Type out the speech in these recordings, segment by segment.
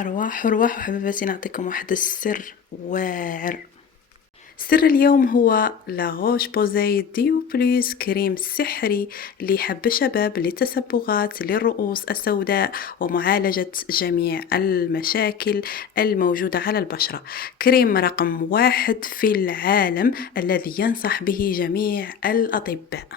أرواح وحبيباتي، نعطيكم واحد السر واعر. سر اليوم هو لا روش بوزي ديو بليس، كريم سحري لحب الشباب، للتصبغات، للرؤوس السوداء، ومعالجة جميع المشاكل الموجودة على البشرة. كريم رقم 1 في العالم الذي ينصح به جميع الأطباء.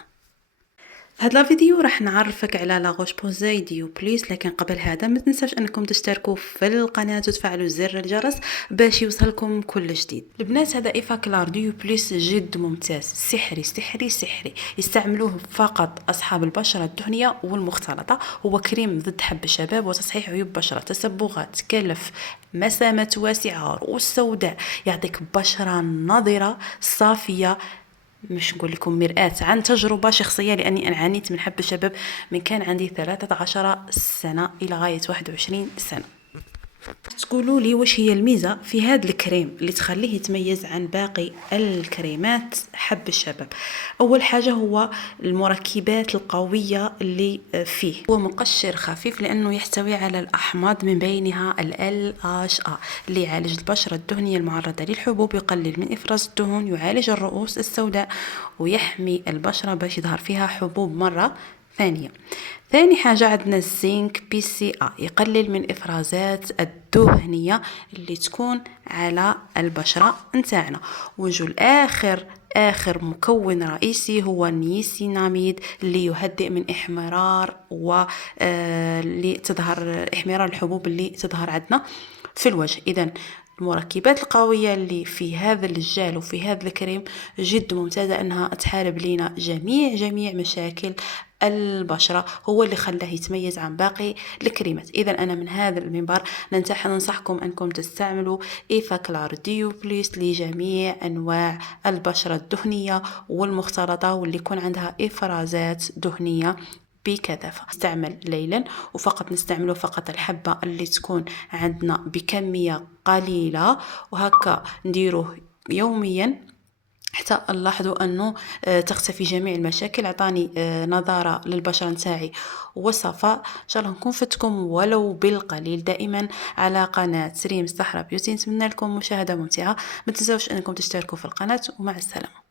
في هذا الفيديو راح نعرفك على لا روش بوزاي ديو بليس، لكن قبل هذا ما تنساش انكم تشتركوا في القناه وتفعلوا زر الجرس باش يوصلكم كل جديد. البنات، هذا ايفاكلار ديو بليس جد ممتاز، سحري سحري سحري، يستعملوه فقط اصحاب البشره الدهنيه والمختلطه. هو كريم ضد حب الشباب وتصحيح عيوب بشره، تسبغات، كلف، مسامات واسعه، رؤوس سوداء. يعطيك بشره نضره صافيه، مش نقول لكم مرآة، عن تجربة شخصية، لأني أنا عانيت من حب الشباب من كان عندي 13 سنة إلى غاية 21 سنة. تقولوا لي واش هي الميزة في هذا الكريم اللي تخليه يتميز عن باقي الكريمات حب الشباب؟ أول حاجة هو المركبات القوية اللي فيه. هو مقشر خفيف لأنه يحتوي على الأحماض، من بينها ال LHA اللي يعالج البشرة الدهنية المعرضة للحبوب، يقلل من إفراز الدهون، يعالج الرؤوس السوداء، ويحمي البشرة باش يظهر فيها حبوب مرة ثانية. ثاني حاجة عندنا الزنك PCA، يقلل من إفرازات الدهنية اللي تكون على البشرة نتاعنا. ونجو آخر مكون رئيسي هو النيسيناميد، اللي يهدئ من احمرار اللي تظهر احمرار الحبوب اللي تظهر عندنا في الوجه. إذن المركبات القوية اللي في هذا الجل وفي هذا الكريم جد ممتازة، أنها تحارب لنا جميع مشاكل البشرة، هو اللي خلاه يتميز عن باقي الكريمات. إذا أنا من هذا المنبر ننصحكم أنكم تستعملوا إيفاكلار ديو بليس لجميع أنواع البشرة الدهنية والمختلطة، واللي يكون عندها إفرازات دهنية بكثافة. نستعمل ليلا، وفقط نستعمله فقط الحبة اللي تكون عندنا بكمية قليلة، وهكا نديروه يوميا حتى نلاحظوا انه تختفي جميع المشاكل. اعطاني نظاره للبشره نتاعي وصفاء. ان شاء الله نكون فتكم ولو بالقليل. دائما على قناه ريم صحراء بيوتي، نتمنى لكم مشاهده ممتعه. ما تنسوش انكم تشتركوا في القناه، ومع السلامه.